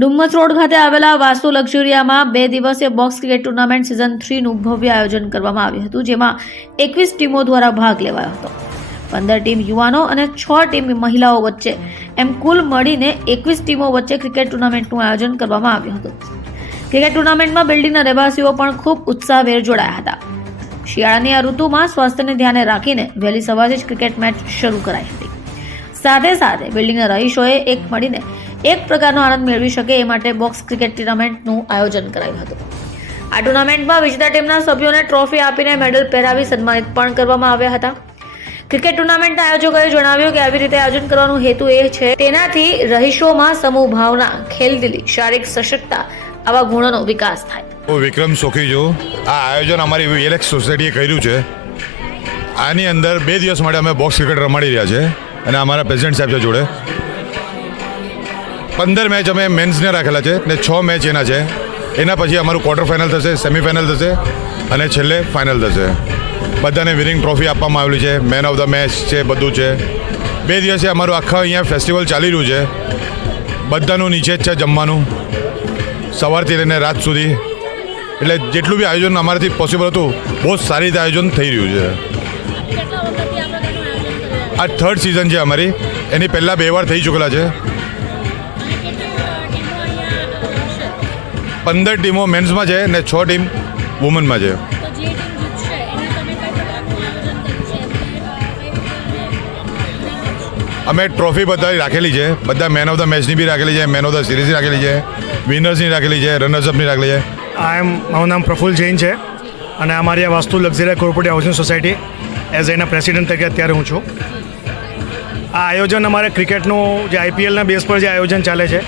Dumas road ખાતે આવેલા વાસ્તુ લક્ઝુરિયામાં બે દિવસીય બોક્સ ક્રિકેટ ટુર્નામેન્ટ સિઝન થ્રીનું ભવ્ય આયોજન કરવામાં આવ્યું હતું, જેમાં એકવીસ ટીમો દ્વારા ભાગ લેવાયો હતો. પંદર ટીમ યુવાનો અને છ ટીમ મહિલાઓ વચ્ચે એમ કુલ મળીને એકવીસ ટીમો વચ્ચે ક્રિકેટ ટુર્નામેન્ટનું આયોજન કરવામાં આવ્યું હતું. ક્રિકેટ ટુર્નામેન્ટમાં બિલ્ડિંગના રહેવાસીઓ પણ ખૂબ ઉત્સાહભેર જોડાયા હતા. શિયાળાની આ ઋતુમાં સ્વાસ્થ્યને ધ્યાને રાખીને વહેલી સવારથી જ ક્રિકેટ મેચ શરૂ કરાઈ હતી. સાથે સાથે બિલ્ડિંગના રહીશોએ એક મળીને એક પ્રકારનો આનંદ મેળવી શકે એ માટે બોક્સ ક્રિકેટ ટુર્નામેન્ટનું આયોજન કરાયું હતું. આ ટુર્નામેન્ટમાં વિજેતા ટીમના સભ્યોને ટ્રોફી આપીને મેડલ પહેરાવી સન્માનિત પણ કરવામાં આવ્યા હતા. ક્રિકેટ ટુર્નામેન્ટના આયોજકોએ જણાવ્યું કે આવી રીતે આયોજન કરવાનો હેતુ એ છે, તેનાથી રહીશોમાં સમૂહ ભાવના ખેલદિલી શારીરિક સશક્તતા આવા ગુણોનો વિકાસ થાય. વિક્રમ સોખીજો, આ આયોજન અમારી વીએલએક્સ સોસાયટીએ કર્યું છે. આની અંદર બે દિવસ માટે અમે બોક્સ ક્રિકેટ રમાડી રહ્યા છે અને અમારા પ્રેસિડેન્ટ સાહેબ જોડે. પંદર મેચ અમે મેન્સને રાખેલા છે ને છ મેચ એના છે. એના પછી અમારું ક્વાર્ટર ફાઇનલ થશે સેમિફાઇનલ થશે અને છેલ્લે ફાઇનલ થશે. બધાને વિનિંગ ટ્રોફી આપવામાં આવેલી છે. મેન ઓફ ધ મેચ છે બધું છે. બે દિવસે અમારું આખા અહીંયા ફેસ્ટિવલ ચાલી રહ્યું છે. બધાનું નીચે જ છે જમવાનું. સવારથી લઈને રાત સુધી. એટલે જેટલું બી આયોજન અમારાથી પોસિબલ હતું બહુ જ સારી રીતે આયોજન થઈ રહ્યું છે. આ થર્ડ સિઝન છે અમારી. એની પહેલાં બે વાર થઈ ચૂકેલા છે. પંદર ટીમો મેન્સમાં છે ને છ ટીમ વુમનમાં છે. અમે ટ્રોફી બધા રાખેલી છે. બધા મેન ઓફ ધ મેચની બી રાખેલી છે મેન ઓફ ધ સિરીઝની રાખેલી છે વિનર્સની રાખેલી છે રનર્સઅપની રાખેલી છે. આ એમ મારું નામ પ્રફુલ્લ જૈન છે અને અમારી આ Vastu luxury corporative housing society as એના પ્રેસિડેન્ટ તરીકે અત્યારે હું છું. આ આયોજન અમારે ક્રિકેટનું જે આઈપીએલના બેઝ પર જે આયોજન ચાલે છે,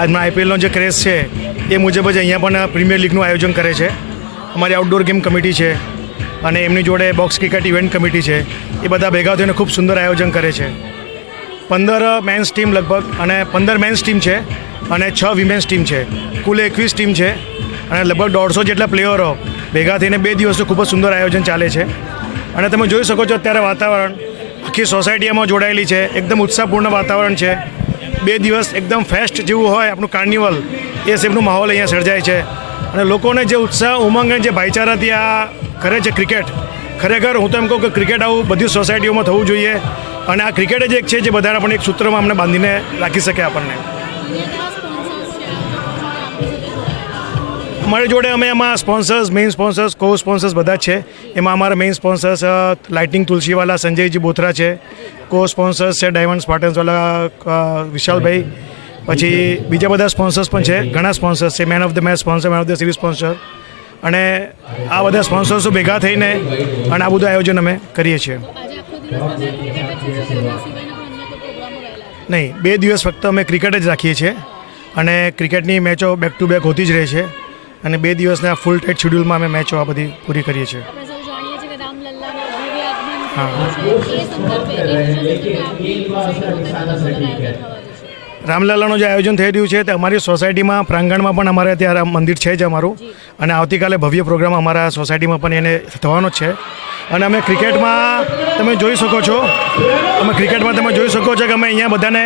આજના આઈપીએલનો જે ક્રેઝ છે, એ મુજબ જ અહીંયા પણ પ્રીમિયર લીગનું આયોજન કરે છે. અમારી આઉટડોર ગેમ કમિટી છે અને એમની જોડે બોક્સ ક્રિકેટ ઇવેન્ટ કમિટી છે. એ બધા ભેગા થઈને ખૂબ સુંદર આયોજન કરે છે. પંદર મેન્સ ટીમ લગભગ અને પંદર મેન્સ ટીમ છે અને છ વિમેન્સ ટીમ છે. કુલ એકવીસ ટીમ છે અને લગભગ દોઢસો જેટલા પ્લેયરો ભેગા થઈને બે દિવસનું ખૂબ જ સુંદર આયોજન ચાલે છે. અને તમે જોઈ શકો છો અત્યારે વાતાવરણ આખી સોસાયટીમાં જોડાયેલી છે. એકદમ ઉત્સાહપૂર્ણ વાતાવરણ છે. બે દિવસ એકદમ ફેસ્ટ જેવું હોય આપણું કાર્નિવલ એ સેમનું માહોલ અહીંયા સર્જાય છે. અને લોકોને જે ઉત્સાહ, ઉમંગ જે ભાઈચારાથી આ કરે છે ક્રિકેટ ખરેખર હું તો એમ કહું કે ક્રિકેટ આવું બધી સોસાયટીઓમાં થવું જોઈએ. અને આ ક્રિકેટ જ એક છે જે બધાને પણ એક સૂત્રમાં અમને બાંધીને રાખી શકે આપણને. અમારી જોડે અમે એમાં sponsors main sponsors co sponsors બધા છે. એમાં અમારા main sponsors lighting Tulsiwala, Sanjayji Bothra છે. કો સ્પોન્સર્સ છે ડાયમંડ સ્પાર્ટન્સવાલા વિશાલભાઈ. પછી બીજા બધા સ્પોન્સર્સ પણ છે. ઘણા સ્પોન્સર્સ છે. Man of the match sponsor man of the series sponsor અને આ બધા સ્પોન્સર્સો ભેગા થઈને અને આ બધું આયોજન અમે કરીએ છીએ. નહીં, બે દિવસ ફક્ત અમે ક્રિકેટ જ રાખીએ છીએ. અને ક્રિકેટની મેચો બેક ટુ બેક હોતી જ રહે છે. અને બે દિવસના ફૂલ ટાઈટ શેડ્યુલમાં અમે મેચો આ બધી પૂરી કરીએ છીએ. રામલલ્લાનું જે આયોજન થઈ રહ્યું છે તે અમારી સોસાયટીમાં પ્રાંગણમાં પણ અમારે ત્યાં રામ મંદિર છે જ અમારું. અને આવતીકાલે ભવ્ય પ્રોગ્રામ અમારા સોસાયટીમાં પણ એને થવાનો જ છે. અને અમે ક્રિકેટમાં તમે જોઈ શકો છો અમે ક્રિકેટમાં તમે જોઈ શકો છો કે અમે અહીંયા બધાને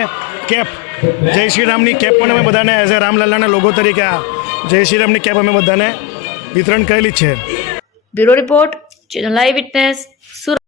કેપ જય શ્રી રામની કેપ પણ અમે બધાને એઝ એ રામલલ્લાના લોગો તરીકે આ જય શ્રી રામની કેબ અમે બધાને વિતરણ કરેલી છે. Bureau report, channel live witness, Surat.